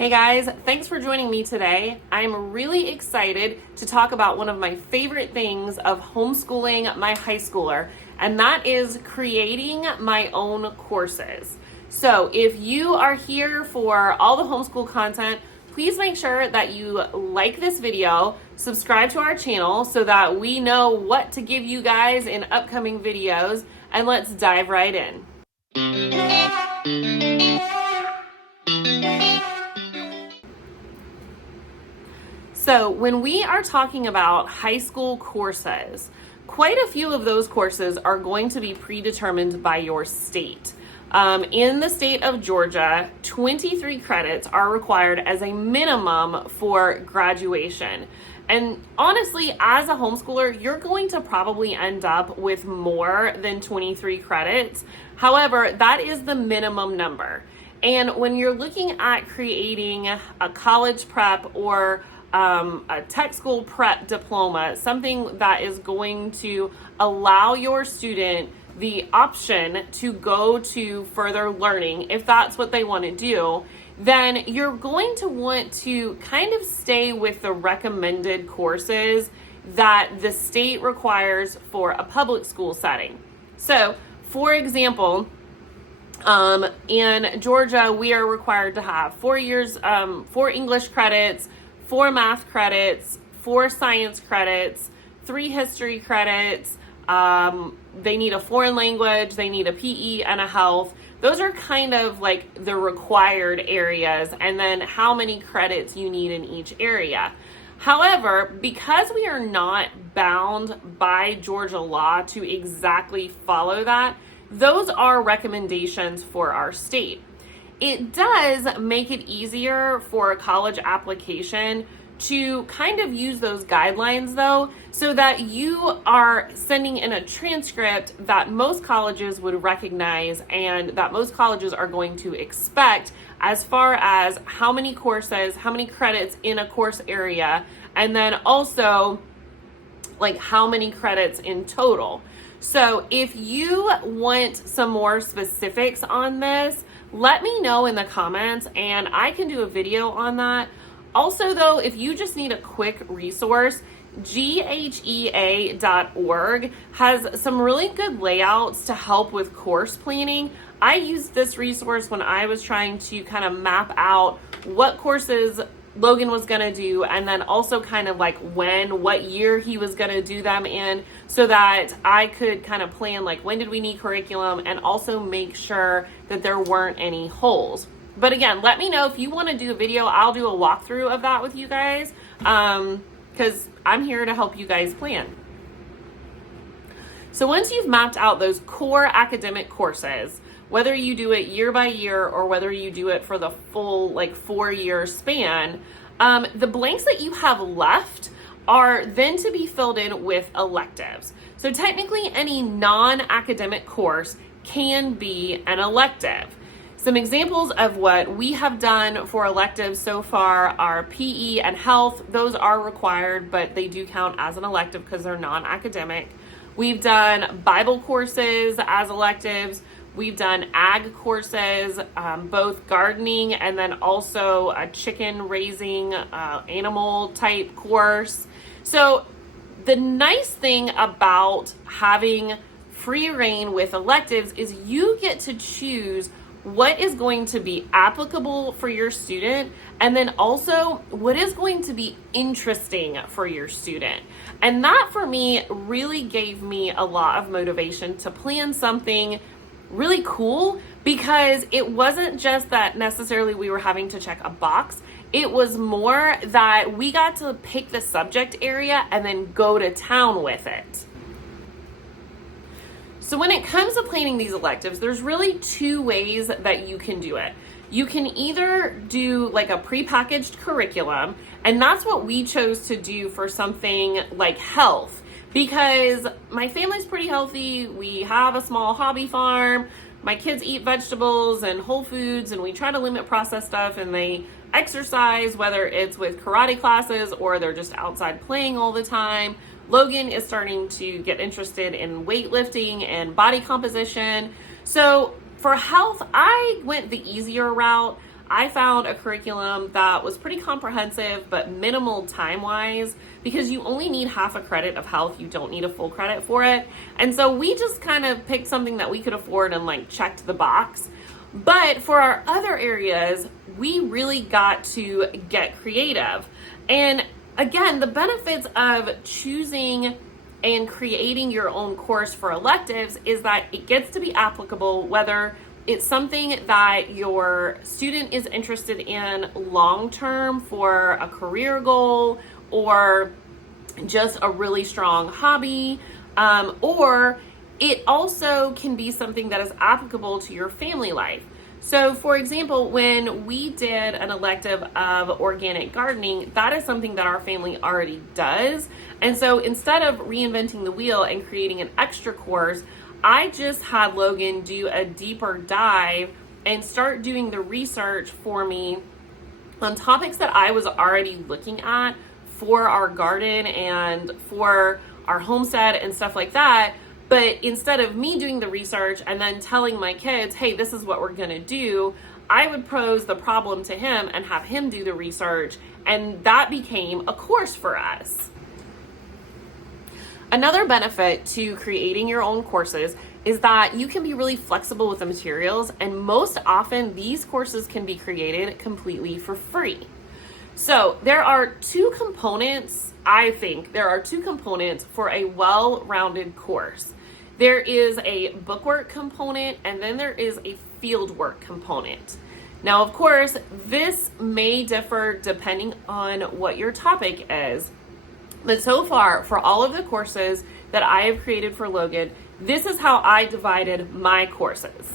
Hey guys, thanks for joining me today. I'm really excited to talk about one of my favorite things of homeschooling my high schooler, and that is creating my own courses. So if you are here for all the homeschool content, please make sure that you like this video, subscribe to our channel so that we know what to give you guys in upcoming videos, and let's dive right in. So when we are talking about high school courses, quite a few of those courses are going to be predetermined by your state. In the state of Georgia, 23 credits are required as a minimum for graduation. And honestly, as a homeschooler, you're going to probably end up with more than 23 credits. However, that is the minimum number. And when you're looking at creating a college prep or a tech school prep diploma, something that is going to allow your student the option to go to further learning, if that's what they want to do, then you're going to want to kind of stay with the recommended courses that the state requires for a public school setting. So, for example, in Georgia, we are required to have 4 years, 4 English credits, 4 math credits, 4 science credits, 3 history credits. They need a foreign language, they need a PE and a health. Those are kind of like the required areas, and then how many credits you need in each area. However, because we are not bound by Georgia law to exactly follow that, those are recommendations for our state. It does make it easier for a college application to kind of use those guidelines though, so that you are sending in a transcript that most colleges would recognize and that most colleges are going to expect as far as how many courses, how many credits in a course area, and then also like how many credits in total. So if you want some more specifics on this, let me know in the comments and I can do a video on that. Also though, if you just need a quick resource, ghea.org has some really good layouts to help with course planning. I used this resource when I was trying to kind of map out what courses Logan was going to do, and then also kind of like what year he was going to do them in, so that I could kind of plan like when did we need curriculum and also make sure that there weren't any holes. But again, let me know if you want to do a video. I'll do a walkthrough of that with you guys, because I'm here to help you guys plan. So once you've mapped out those core academic courses, whether you do it year by year or whether you do it for the full 4-year span, the blanks that you have left are then to be filled in with electives. So technically any non-academic course can be an elective. Some examples of what we have done for electives so far are PE and health. Those are required, but they do count as an elective because they're non-academic. We've done Bible courses as electives. We've done ag courses, both gardening and then also a chicken raising animal type course. So the nice thing about having free reign with electives is you get to choose what is going to be applicable for your student, and then also what is going to be interesting for your student. And that for me really gave me a lot of motivation to plan something really cool, because it wasn't just that necessarily we were having to check a box. It was more that we got to pick the subject area and then go to town with it. So when it comes to planning these electives, there's really 2 ways that you can do it. You can either do like a prepackaged curriculum, and that's what we chose to do for something like health, because my family's pretty healthy. We have a small hobby farm. My kids eat vegetables and whole foods, and we try to limit processed stuff, and they exercise, whether it's with karate classes or they're just outside playing all the time. Logan is starting to get interested in weightlifting and body composition. So for health, I went the easier route. I found a curriculum that was pretty comprehensive but minimal time-wise, because you only need half a credit of health. You don't need a full credit for it. And so we just kind of picked something that we could afford and like checked the box. But for our other areas, we really got to get creative. And again, the benefits of choosing and creating your own course for electives is that it gets to be applicable whether it's something that your student is interested in long-term for a career goal or just a really strong hobby, or it also can be something that is applicable to your family life. So for example, when we did an elective of organic gardening, that is something that our family already does. And so instead of reinventing the wheel and creating an extra course, I just had Logan do a deeper dive and start doing the research for me on topics that I was already looking at for our garden and for our homestead and stuff like that. But instead of me doing the research and then telling my kids, hey, this is what we're gonna do, I would pose the problem to him and have him do the research, and that became a course for us. Another benefit to creating your own courses is that you can be really flexible with the materials, and most often these courses can be created completely for free. So there are two components, I think, for a well-rounded course. There is a bookwork component, and then there is a fieldwork component. Now, of course, this may differ depending on what your topic is. But so far, for all of the courses that I have created for Logan, this is how I divided my courses.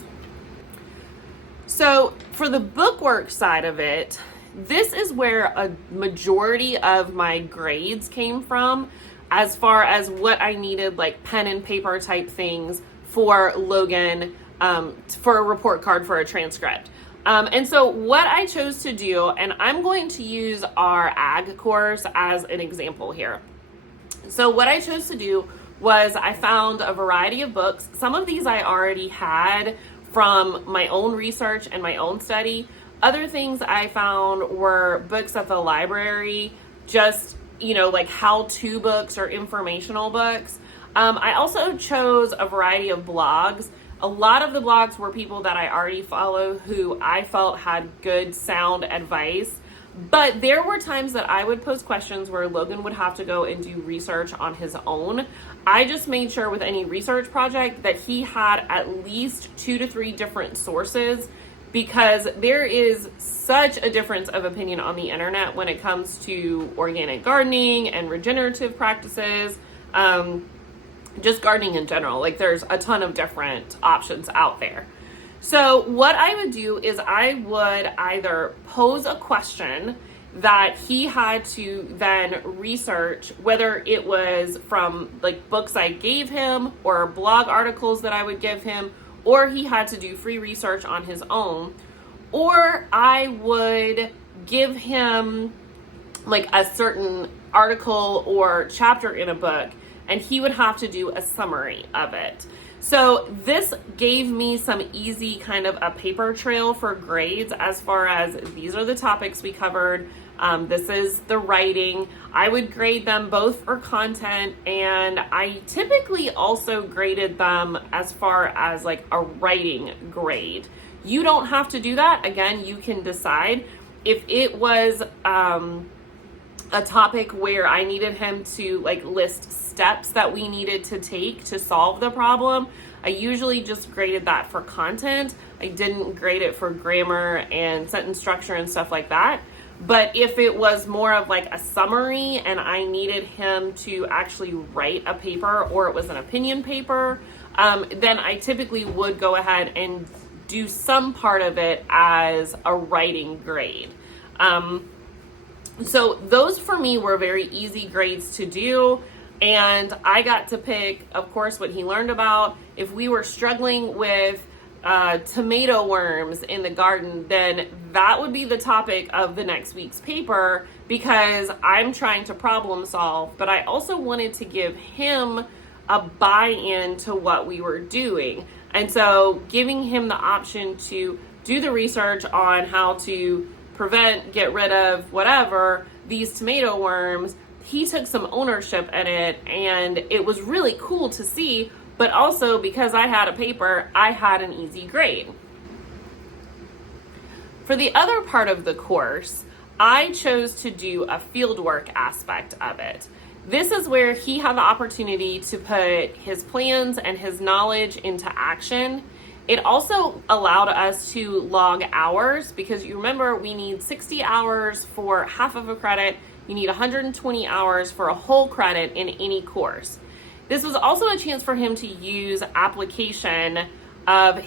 So for the bookwork side of it, this is where a majority of my grades came from, as far as what I needed, like pen and paper type things for Logan, for a report card for a transcript. And so what I chose to do, and I'm going to use our ag course as an example here. So what I chose to do was I found a variety of books. Some of these I already had from my own research and my own study. Other things I found were books at the library, just, like how-to books or informational books. I also chose a variety of blogs. A lot of the blogs were people that I already follow who I felt had good, sound advice. But there were times that I would post questions where Logan would have to go and do research on his own. I just made sure with any research project that he had at least 2 to 3 different sources, because there is such a difference of opinion on the internet when it comes to organic gardening and regenerative practices. Just gardening in general. Like, there's a ton of different options out there. So what I would do is I would either pose a question that he had to then research, whether it was from like books I gave him or blog articles that I would give him, or he had to do free research on his own, or I would give him like a certain article or chapter in a book, and he would have to do a summary of it. So this gave me some easy kind of a paper trail for grades, as far as these are the topics we covered. This is the writing. I would grade them both for content, and I typically also graded them as far as like a writing grade. You don't have to do that. Again, you can decide. If it was a topic where I needed him to like list steps that we needed to take to solve the problem, I usually just graded that for content. I didn't grade it for grammar and sentence structure and stuff like that. But if it was more of like a summary and I needed him to actually write a paper, or it was an opinion paper, then I typically would go ahead and do some part of it as a writing grade. So those for me were very easy grades to do. And I got to pick, of course, what he learned about. If we were struggling with tomato worms in the garden, then that would be the topic of the next week's paper, because I'm trying to problem solve, but I also wanted to give him a buy-in to what we were doing. And so giving him the option to do the research on how to prevent, get rid of, whatever, these tomato worms. He took some ownership in it, and it was really cool to see, but also because I had a paper, I had an easy grade. For the other part of the course, I chose to do a fieldwork aspect of it. This is where he had the opportunity to put his plans and his knowledge into action. It also allowed us to log hours, because you remember we need 60 hours for half of a credit. You need 120 hours for a whole credit in any course. This was also a chance for him to use application of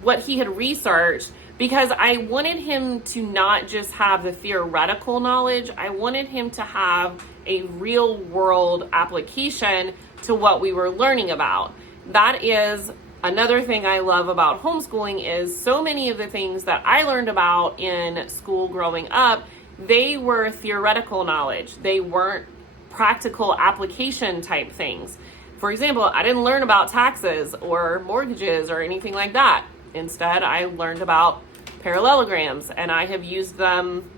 what he had researched, because I wanted him to not just have the theoretical knowledge. I wanted him to have a real world application to what we were learning about. That is another thing I love about homeschooling, is so many of the things that I learned about in school growing up, they were theoretical knowledge. They weren't practical application type things. For example, I didn't learn about taxes or mortgages or anything like that. Instead, I learned about parallelograms, and I have used them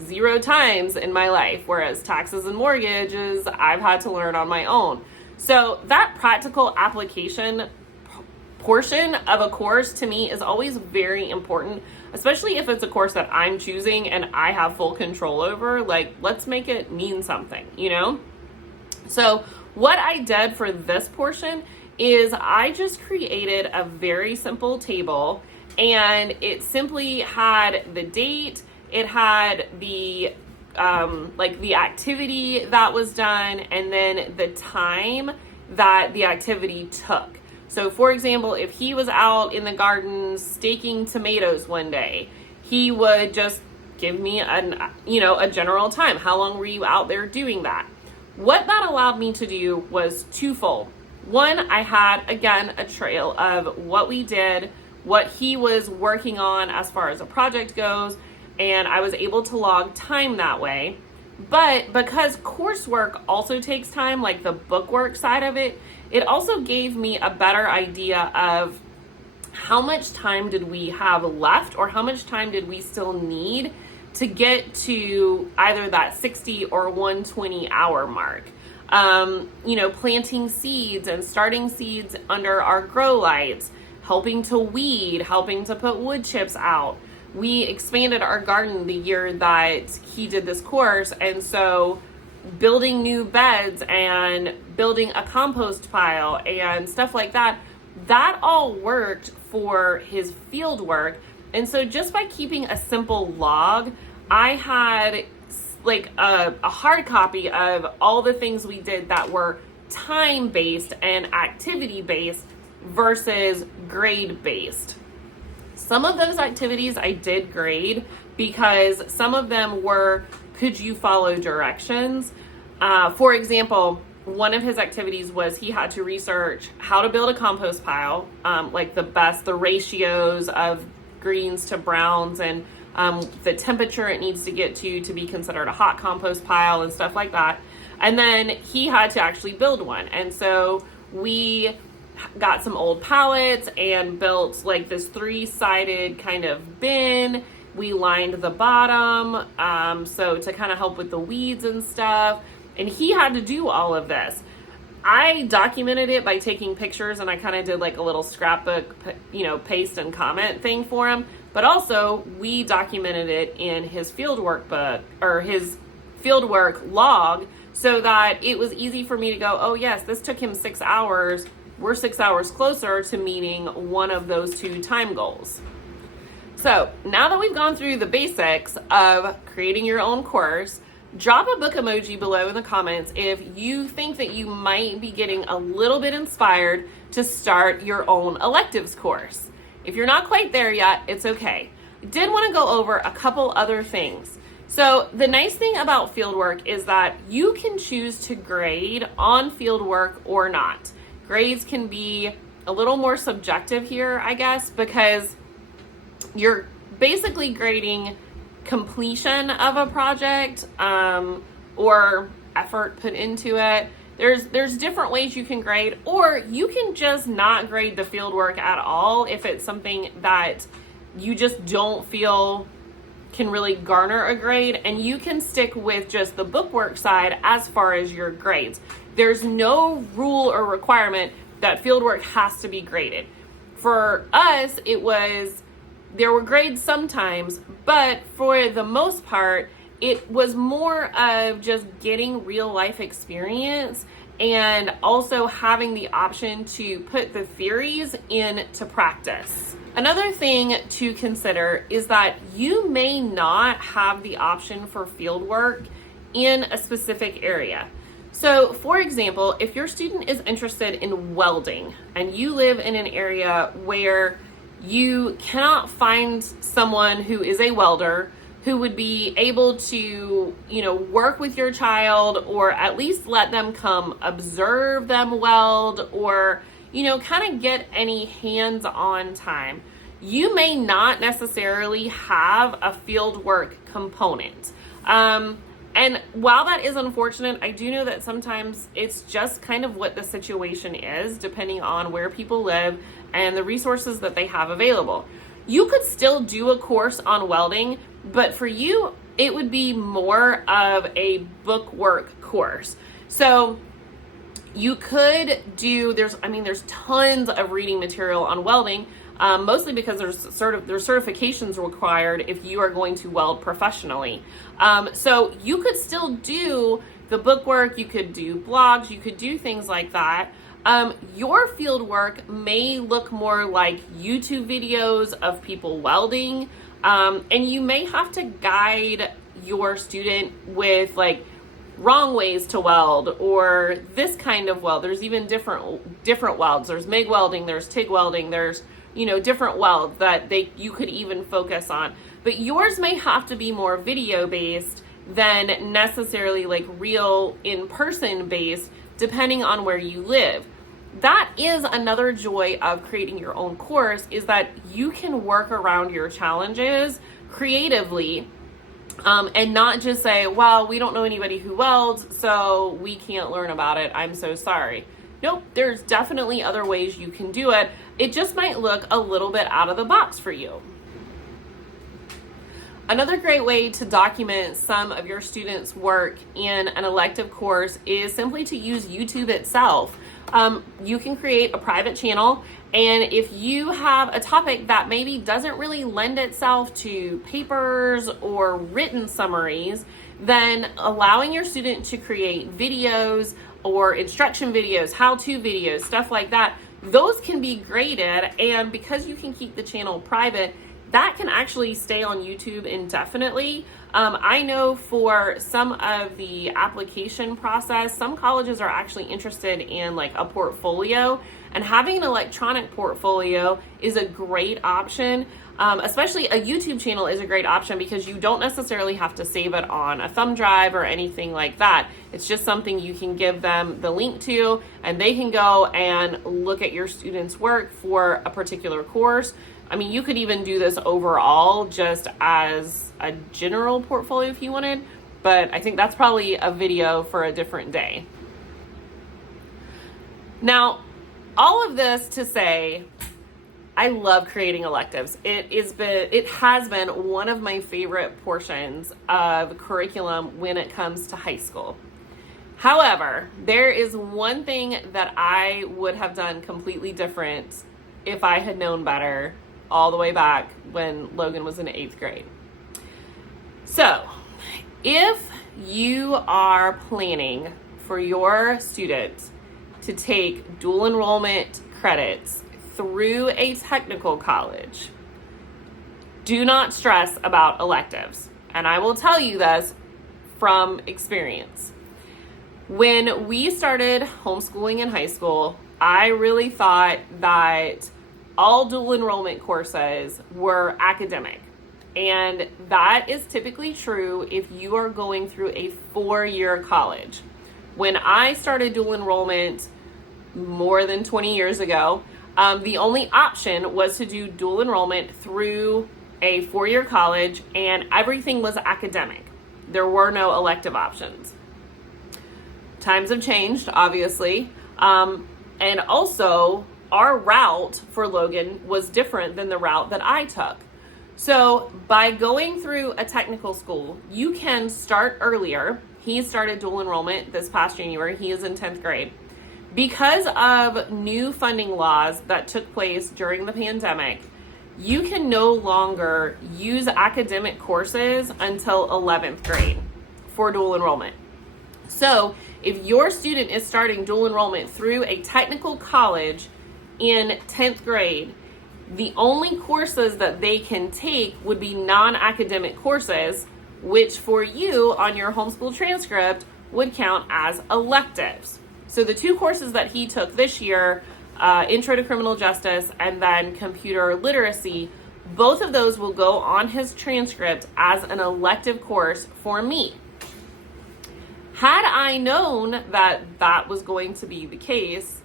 0 times in my life, whereas taxes and mortgages, I've had to learn on my own. So that practical application portion of a course to me is always very important, especially if it's a course that I'm choosing and I have full control over. Like, let's make it mean something, you know? So what I did for this portion is I just created a very simple table, and it simply had the date, it had the the activity that was done, and then the time that the activity took. So for example, if he was out in the garden staking tomatoes one day, he would just give me a general time. How long were you out there doing that? What that allowed me to do was twofold. One, I had, again, a trail of what we did, what he was working on as far as a project goes, and I was able to log time that way. But because coursework also takes time, like the bookwork side of it, it also gave me a better idea of how much time did we have left, or how much time did we still need to get to either that 60 or 120 hour mark. Planting seeds and starting seeds under our grow lights, helping to weed, helping to put wood chips out. We expanded our garden the year that he did this course, and so building new beds and building a compost pile and stuff like that, that all worked for his field work. And so just by keeping a simple log, I had like a hard copy of all the things we did that were time-based and activity-based versus grade-based. Some of those activities I did grade, because some of them were, could you follow directions? For example, one of his activities was he had to research how to build a compost pile, the ratios of greens to browns, and the temperature it needs to get to be considered a hot compost pile and stuff like that. And then he had to actually build one. And so we got some old pallets and built like this 3-sided kind of bin. We lined the bottom so to kind of help with the weeds and stuff. And he had to do all of this. I documented it by taking pictures, and I kind of did like a little scrapbook, paste and comment thing for him. But also we documented it in his fieldwork book, or his fieldwork log, so that it was easy for me to go, oh yes, this took him 6 hours. We're 6 hours closer to meeting one of those 2 time goals. So now that we've gone through the basics of creating your own course, drop a book emoji below in the comments if you think that you might be getting a little bit inspired to start your own electives course. If you're not quite there yet, it's okay. I did want to go over a couple other things. So the nice thing about fieldwork is that you can choose to grade on fieldwork or not. Grades can be a little more subjective here, I guess, because you're basically grading completion of a project or effort put into it. There's different ways you can grade, or you can just not grade the fieldwork at all if it's something that you just don't feel can really garner a grade, and you can stick with just the bookwork side as far as your grades. There's no rule or requirement that fieldwork has to be graded. For us, there were grades sometimes, but for the most part, it was more of just getting real life experience and also having the option to put the theories into practice. Another thing to consider is that you may not have the option for fieldwork in a specific area. So, for example, if your student is interested in welding and you live in an area where you cannot find someone who is a welder who would be able to, work with your child, or at least let them come observe them weld, or, kind of get any hands-on time, you may not necessarily have a field work component. And while that is unfortunate, I do know that sometimes it's just kind of what the situation is, depending on where people live and the resources that they have available. You could still do a course on welding, but for you, it would be more of a bookwork course. So you could do, there's tons of reading material on welding, mostly because there's certifications required if you are going to weld professionally. So you could still do the bookwork, you could do blogs, you could do things like that. Your field work may look more like YouTube videos of people welding, and you may have to guide your student with wrong ways to weld, or this kind of weld. There's even different welds. There's MIG welding, there's TIG welding, there's different welds that you could even focus on. But yours may have to be more video based than necessarily real in-person based, depending on where you live. That is another joy of creating your own course, is that you can work around your challenges creatively, and not just say, well, we don't know anybody who welds, so we can't learn about it. I'm so sorry. Nope, there's definitely other ways you can do it. It just might look a little bit out of the box for you. Another great way to document some of your students' work in an elective course is simply to use YouTube itself. You can create a private channel, and if you have a topic that maybe doesn't really lend itself to papers or written summaries, then allowing your student to create videos or instruction videos, how-to videos, stuff like that, those can be graded, and because you can keep the channel private, that can actually stay on YouTube indefinitely. I know for some of the application process, some colleges are actually interested in a portfolio, and having an electronic portfolio is a great option. Especially a YouTube channel is a great option because you don't necessarily have to save it on a thumb drive or anything like that. It's just something you can give them the link to, and they can go and look at your students' work for a particular course. I mean, you could even do this overall just as a general portfolio if you wanted, but I think that's probably a video for a different day. Now, all of this to say, I love creating electives. It has been one of my favorite portions of curriculum when it comes to high school. However, there is one thing that I would have done completely different if I had known better all the way back when Logan was in 8th grade. So, if you are planning for your students to take dual enrollment credits through a technical college, do not stress about electives. And I will tell you this from experience. When we started homeschooling in high school, I really thought that all dual enrollment courses were academic. And that is typically true if you are going through a 4-year college. When I started dual enrollment more than 20 years ago, the only option was to do dual enrollment through a 4-year college, and everything was academic. There were no elective options. Times have changed, obviously, and also our route for Logan was different than the route that I took. So by going through a technical school, you can start earlier. He started dual enrollment this past January. He is in 10th grade. Because of new funding laws that took place during the pandemic, you can no longer use academic courses until 11th grade for dual enrollment. So if your student is starting dual enrollment through a technical college in 10th grade, the only courses that they can take would be non-academic courses, which for you on your homeschool transcript would count as electives. So the two courses that he took this year, Intro to Criminal Justice and then Computer Literacy, both of those will go on his transcript as an elective course for me. Had I known that that was going to be the case,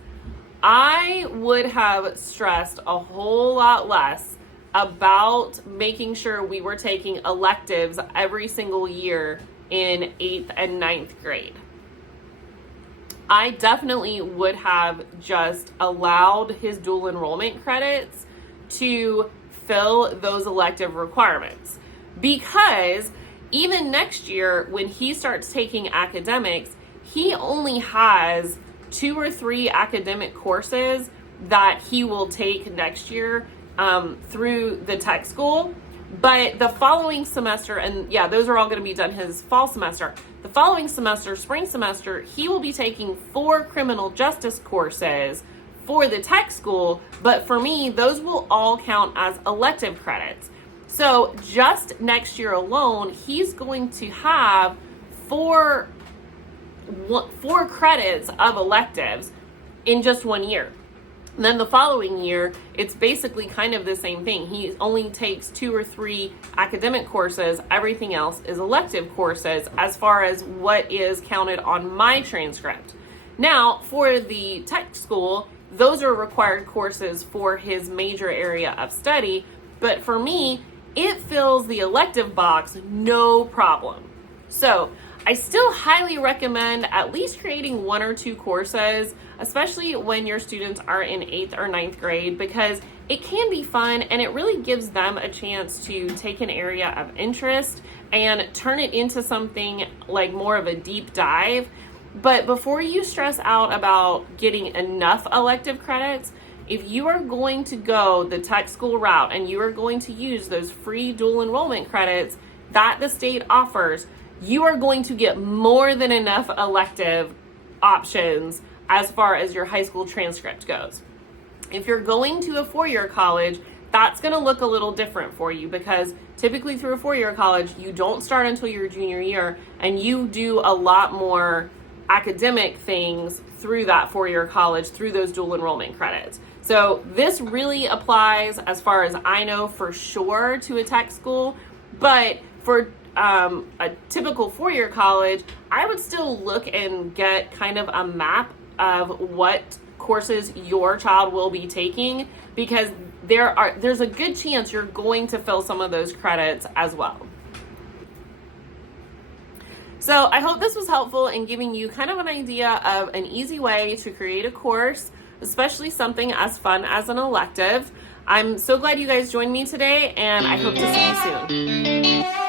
I would have stressed a whole lot less about making sure we were taking electives every single year in 8th and 9th grade. I definitely would have just allowed his dual enrollment credits to fill those elective requirements, because even next year when he starts taking academics, he only has 2 or 3 academic courses that he will take next year through the tech school. But the following semester, and yeah, those are all going to be done his fall semester. The following semester, spring semester, he will be taking 4 criminal justice courses for the tech school. But for me, those will all count as elective credits. So just next year alone, he's going to have 4 credits of electives in just 1 year. And then the following year, it's basically kind of the same thing. He only takes 2 or 3 academic courses. Everything else is elective courses as far as what is counted on my transcript. Now, for the tech school, those are required courses for his major area of study. But for me, it fills the elective box, no problem. So I still highly recommend at least creating 1 or 2 courses, especially when your students are in 8th or 9th grade, because it can be fun and it really gives them a chance to take an area of interest and turn it into something like more of a deep dive. But before you stress out about getting enough elective credits, if you are going to go the tech school route and you are going to use those free dual enrollment credits that the state offers, you are going to get more than enough elective options as far as your high school transcript goes. If you're going to a 4-year college, that's going to look a little different for you, because typically through a 4-year college, you don't start until your junior year, and you do a lot more academic things through that 4-year college, through those dual enrollment credits. So this really applies, as far as I know, for sure to a tech school, but for a typical 4-year college, I would still look and get kind of a map of what courses your child will be taking, because there's a good chance you're going to fill some of those credits as well. So I hope this was helpful in giving you kind of an idea of an easy way to create a course, especially something as fun as an elective. I'm so glad you guys joined me today, and I hope to see you soon.